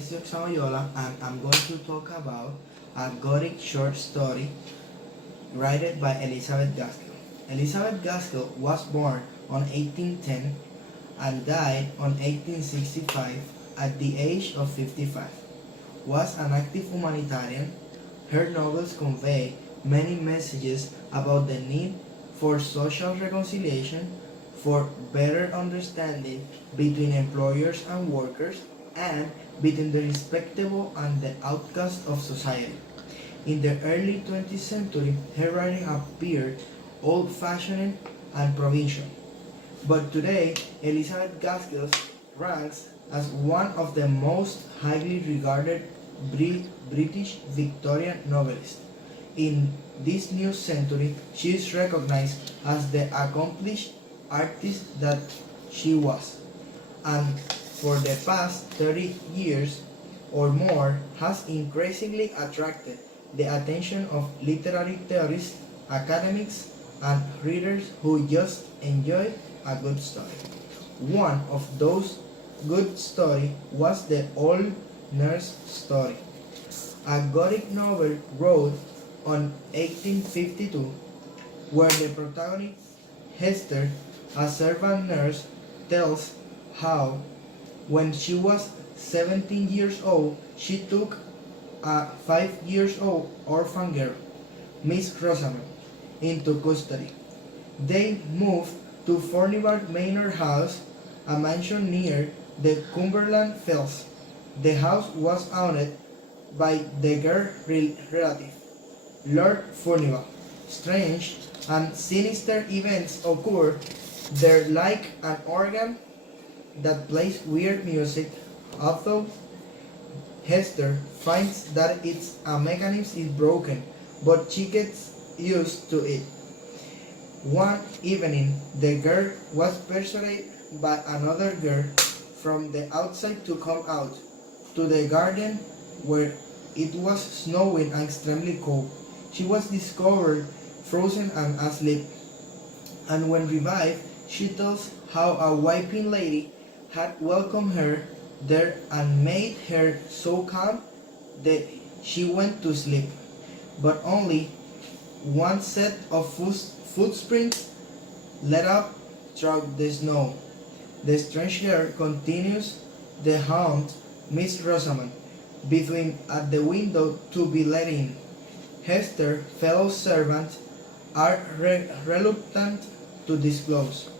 is Yoxamayola, and I'm going to talk about a Gothic short story written by Elizabeth Gaskell. Elizabeth Gaskell was born on 1810 and died on 1865 at the age of 55. Was an active humanitarian. Her novels convey many messages about the need for social reconciliation, for better understanding between employers and workers, and between the respectable and the outcast of society. In the early 20th century, her writing appeared old-fashioned and provincial. But today, Elizabeth Gaskell ranks as one of the most highly regarded British Victorian novelists. In this new century, she is recognized as the accomplished artist that she was, and for the past 30 years or more has increasingly attracted the attention of literary theorists, academics, and readers who just enjoy a good story. One of those good stories was the Old Nurse Story, a Gothic novel wrote on 1852 where the protagonist, Hester, a servant nurse, tells how when she was 17 years old, she took a 5-year-old orphan girl, Miss Rosamond, into custody. They moved to Fornivar Manor House, a mansion near the Cumberland Fells. The house was owned by the girl's relative, Lord Fornival. Strange and sinister events occur there, like an organ that plays weird music, although Hester finds that its mechanism is broken, but she gets used to it. One evening, the girl was persuaded by another girl from the outside to come out to the garden where it was snowing and extremely cold. She was discovered frozen and asleep, and when revived, she tells how a weeping lady had welcomed her there and made her so calm that she went to sleep. But only one set of footprints led up through the snow. The strange girl continues the hunt, Miss Rosamond, between at the window to be let in. Hester, fellow servants, are reluctant to disclose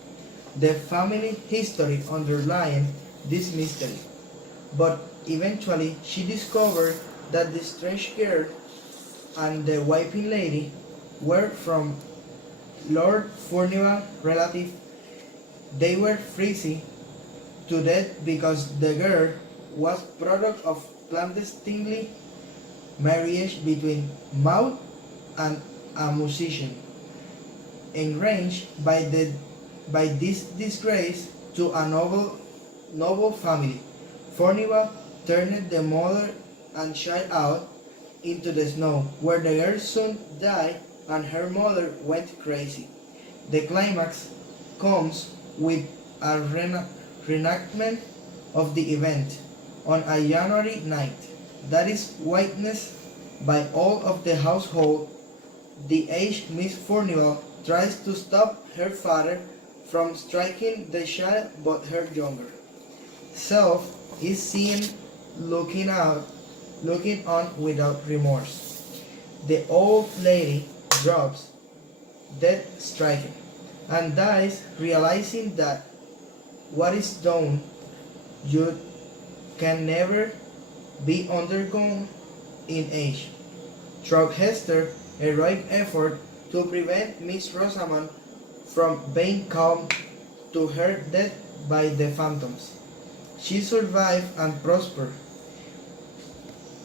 the family history underlying this mystery. But eventually she discovered that the strange girl and the weeping lady were from Lord Furnival's relative. They were freezing to death because the girl was product of clandestinely marriage between Maud and a musician. Enraged by this disgrace to a noble family, Fornival turned the mother and child out into the snow, where the girl soon died and her mother went crazy. The climax comes with a reenactment of the event on a January night that is witnessed by all of the household. The aged Miss Fornival tries to stop her father from striking the child, but her younger self is seen looking on without remorse. The old lady drops dead stricken and dies, realizing that what is done you can never be undergone in age. Through Hester's heroic effort to prevent Miss Rosamond from being calmed to her death by the phantoms, she survived and prospered.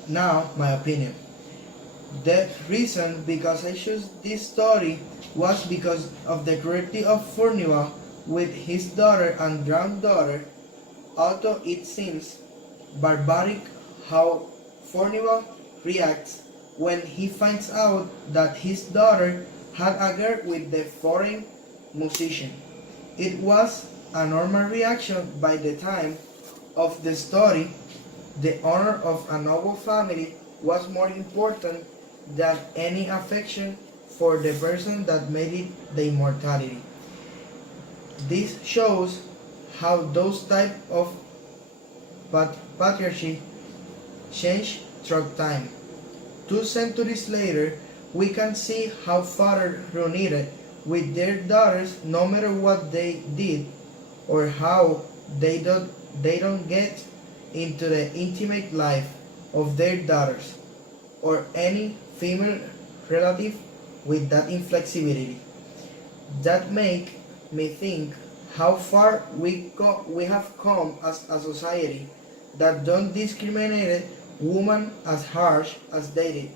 Now, my opinion. The reason because I chose this story was because of the cruelty of Furnival with his daughter and granddaughter, although it seems barbaric how Furnival reacts when he finds out that his daughter had a girl with the foreign musician. It was a normal reaction by the time of the story, The honor of a noble family was more important than any affection for the person that made it the immortality. This shows how those type of patriarchy changed through time. 2 centuries later, we can see how fathers reunited with their daughters no matter what they did or how they don't get into the intimate life of their daughters or any female relative with that inflexibility. That make me think how far we have come as a society that don't discriminate women as harsh as they did,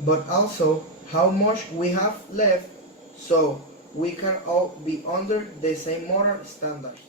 but also how much we have left so we can all be under the same moral standards.